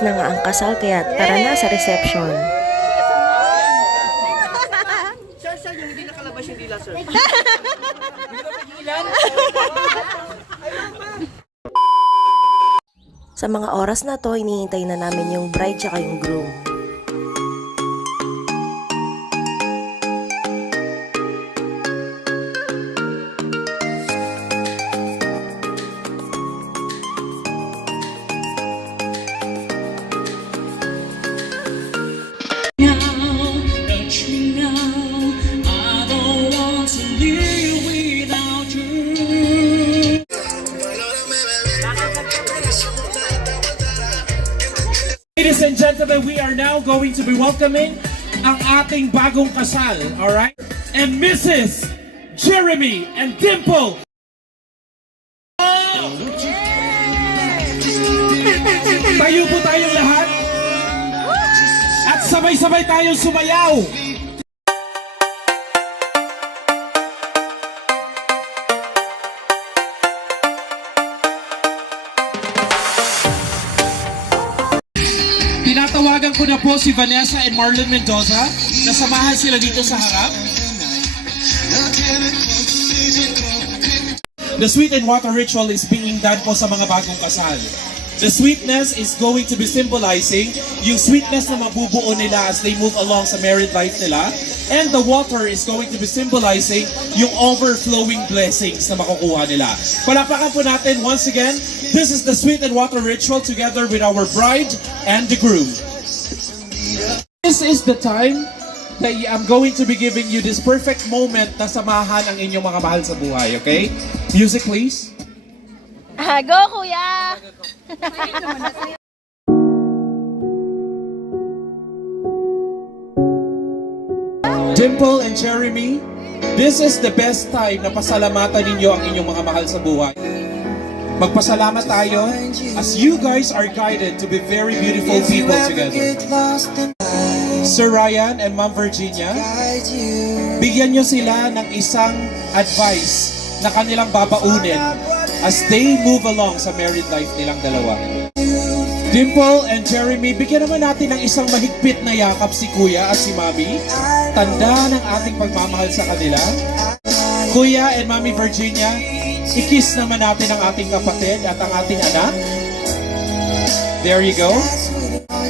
Tapos na nga ang kasal kaya tara na sa reception. Sir, yung hindi nakalabas yung dila, sir. Sa mga oras na to, hinihintay na namin yung bride tsaka yung groom. Ladies and gentlemen, we are now going to be welcoming ang ating bagong kasal, alright? And Mrs. Jeremy and Dimple. Tayo po tayong lahat. At sabay-sabay tayong sumayaw. Tinatawagan ko na po si Vanessa and Marlon Mendoza na samahan sila dito sa harap. The sweet and water ritual is being done po sa mga bagong kasal. The sweetness is going to be symbolizing yung sweetness na mabubuo nila as they move along sa married life nila. And the water is going to be symbolizing yung overflowing blessings na makukuha nila. Palakpakan po natin once again. This is the sweet and water ritual together with our bride and the groom. This is the time that I'm going to be giving you this perfect moment na samahan ang inyong mga mahal sa buhay, okay? Music please. Go, kuya! Dimple and Jeremy, this is the best time na pasalamatan ninyo ang inyong mga mahal sa buhay. Magpasalamat tayo as you guys are guided to be very beautiful people together. Sir Ryan and Ma'am Virginia, bigyan nyo sila ng isang advice na kanilang babaunin as they move along sa married life nilang dalawa. Dimple and Jeremy, bigyan naman natin ng isang mahigpit na yakap si Kuya at si Mami. Tanda ng ating pagmamahal sa kanila. Kuya and Mami Virginia, i-kiss naman natin ang ating kapatid at ang ating anak. There you go.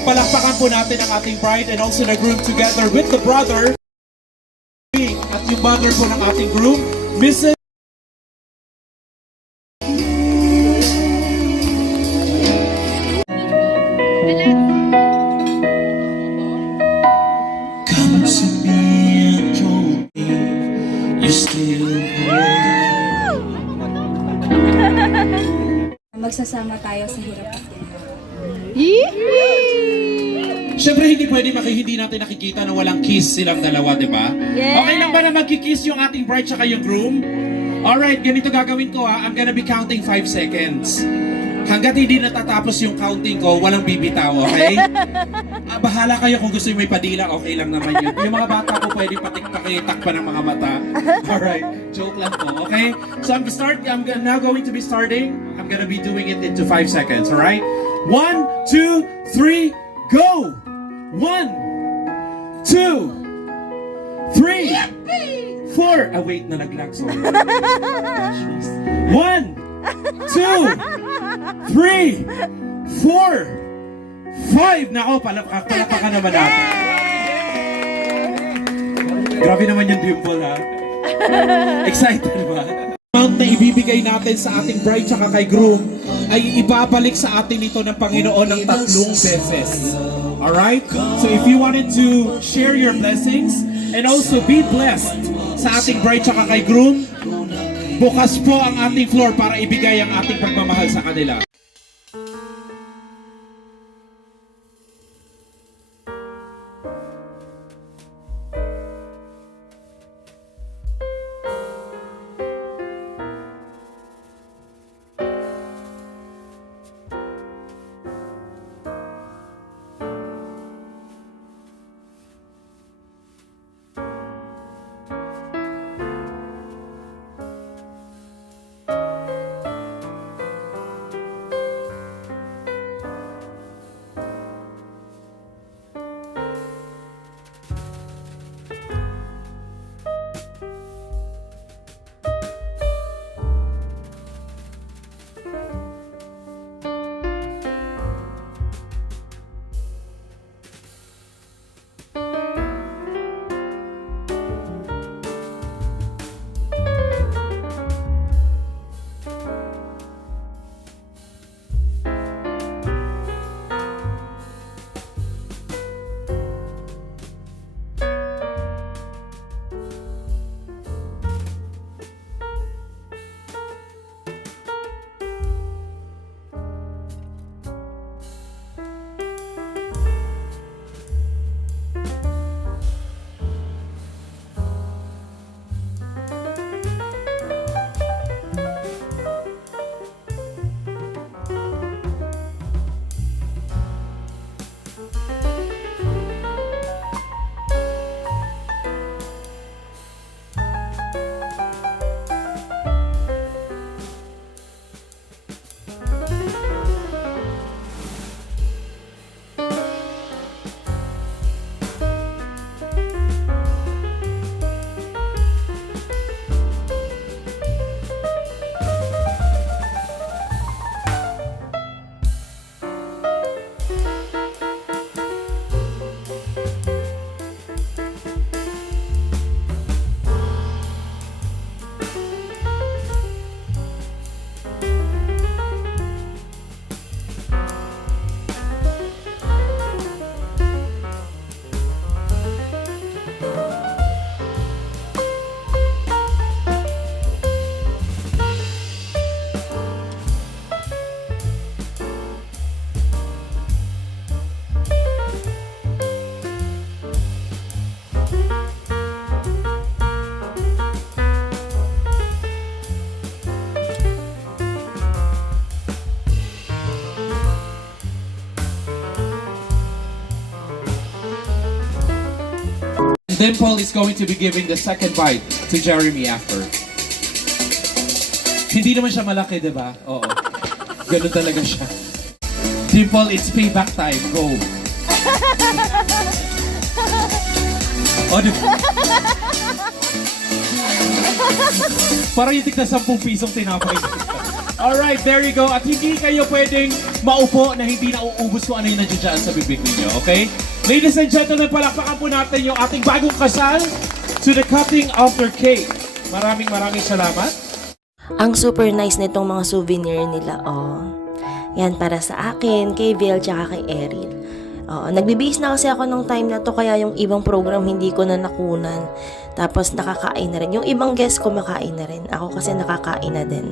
Palakpakan po natin ang ating bride and also the groom together with the brother at yung mother po ng ating groom, Mrs. Come to me and hold me. You still Magsasama tayo sa hirap at ganda. Siyempre, hindi natin nakikita na walang kiss silang dalawa, di ba? Yes. Okay lang ba na magkikiss yung ating bride tsaka yung groom? Alright, ganito gagawin ko ha. I'm gonna be counting 5 seconds. Hanggat hindi natatapos yung counting ko, walang bibitaw, okay? Bahala kayo kung gusto yung may padila, okay lang naman yun. Yung mga bata po pwede pakitakpan ng mga mata. Alright, joke lang po, okay? So I'm now going to be starting. I'm gonna be doing it into 5 seconds, alright? 1, 2, 3, go! 1, 2, 3, 4. Ah, wait, nalaglag, sorry. 1, 2, 3, 4, 5. Nako, palakpakan naman natin. Grabe naman yung dimple, ha? Excited ba? Amount na ibibigay natin sa ating bride tsaka kay groom ay ibabalik sa atin ito ng Panginoon ng 3 beses. Alright? So if you wanted to share your blessings and also be blessed sa ating bride tsaka kay groom, bukas po ang ating floor para ibigay ang ating pagmamahal sa kanila. Dimple is going to be giving the second bite to Jeremy after. Hindi naman siya malaki, di ba? Oo. Ganun talaga siya. Dimple, it's payback time. Go. Parang yung tigna 10 pisong tinapay. Alright, there you go. At hindi kayo pwedeng maupo na hindi nauubos kung ano yung nandiyan sa bibig ninyo, okay? Ladies and gentlemen, palakpakan po natin yung ating bagong kasal to the cutting of their cake. Maraming salamat. Ang super nice nitong mga souvenir nila, oh. Yan para sa akin, kay Vel, tsaka kay Erin. Nagbibihis na kasi ako nung time na to, kaya yung ibang program hindi ko na nakunan. Tapos nakakain na rin. Yung ibang guest ko makain na rin. Ako kasi nakakain na din.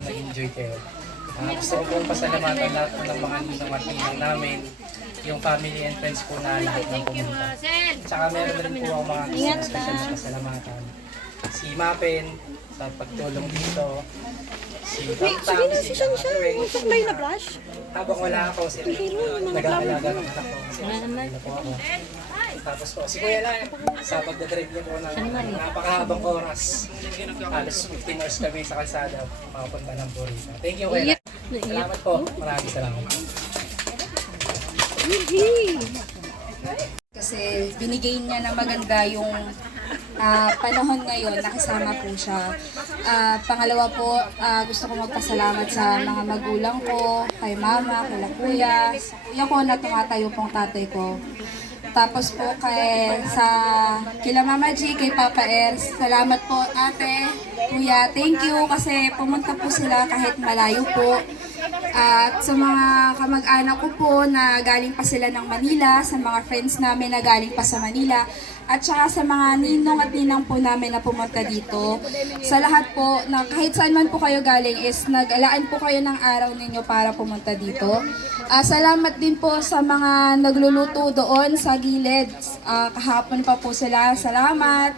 Nag-enjoy kayo. Gusto ko pong pasalamatan lahat ng mga ninong at ninang namin, yung family and friends po na lahat ng pumunta. Tsaka meron rin po ako mga special na pasalamatan. Si Mapen, sa pagtulong dito. Si Tamtang, si Tamtang. May na blush? Habang wala ako, sila nag-aalaga ng anak ko. Kasi na po ako. Tapos po, si Kuya Lai, sa pagdadrive niyo po ng napakahabang oras. Halos 15 hours kami sa kalsada, makapunta ng Burita. Thank you, Kuya Lai. Salamat po. Maraming salamat. Kasi binigay niya na maganda yung panahon ngayon, nakasama po siya. Pangalawa po, gusto ko magpasalamat sa mga magulang ko, kay mama, kay kuya, sa kuya ko na tumatayo pong tatay ko. Tapos po kila Mama G, kay Papa Ers, salamat po ate, kuya, thank you kasi pumunta po sila kahit malayo po. At sa mga kamag-anak ko po na galing pa sila ng Manila, sa mga friends namin na galing pa sa Manila, at saka sa mga ninong at ninang po namin na pumunta dito. Sa lahat po, na kahit saan man po kayo galing is nag-alaan po kayo ng araw ninyo para pumunta dito. Salamat din po sa mga nagluluto doon sa gilid. Kahapon pa po sila. Salamat.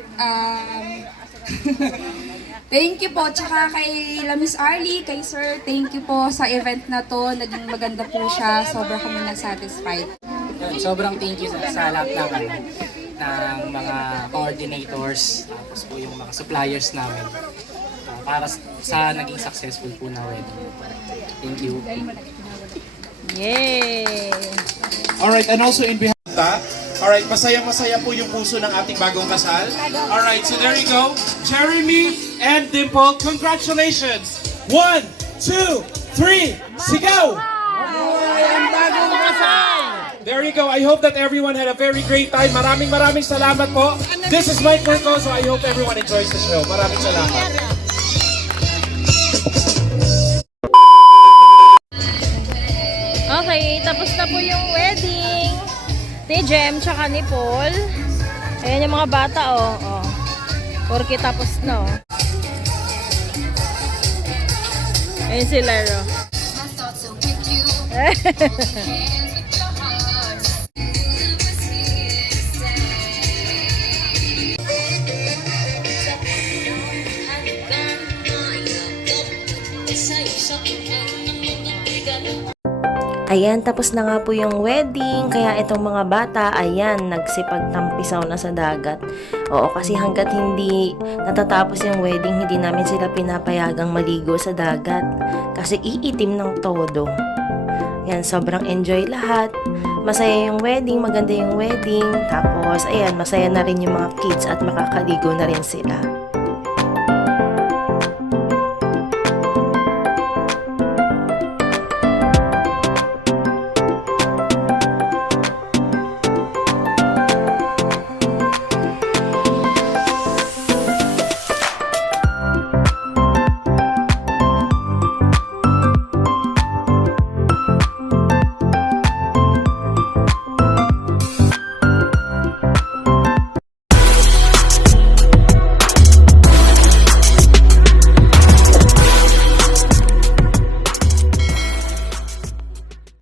Thank you po. Tsaka kay Miss Arlie, kay Sir, thank you po sa event na to. Naging maganda po siya. Sobrang kami na-satisfied. Sobrang thank you sa lahat ng mga coordinators, tapos po yung mga suppliers namin para sa naging successful po na wedding. Thank you. Yay! Alright, and also in behalf of that, alright, masaya-masaya po yung puso ng ating bagong kasal. Alright, so there you go. Jeremy and Dimple, congratulations! 1, 2, 3, sigaw! There you go. I hope that everyone had a very great time. Maraming salamat po. This is Mike Mercoso. I hope everyone enjoys the show. Maraming salamat. Okay, tapos na po yung wedding ni Jem tsaka ni Paul. Ayan yung mga bata, oh. Porque tapos na, oh. Ayan si Laro. Ayan, tapos na nga po yung wedding, kaya itong mga bata, ayan, nagsipagtampisaw na sa dagat. Oo, kasi hanggat hindi natatapos yung wedding, hindi namin sila pinapayagang maligo sa dagat. Kasi iitim ng todo. Ayan, sobrang enjoy lahat. Masaya yung wedding, maganda yung wedding. Tapos, ayan, masaya na rin yung mga kids at makakaligo na rin sila.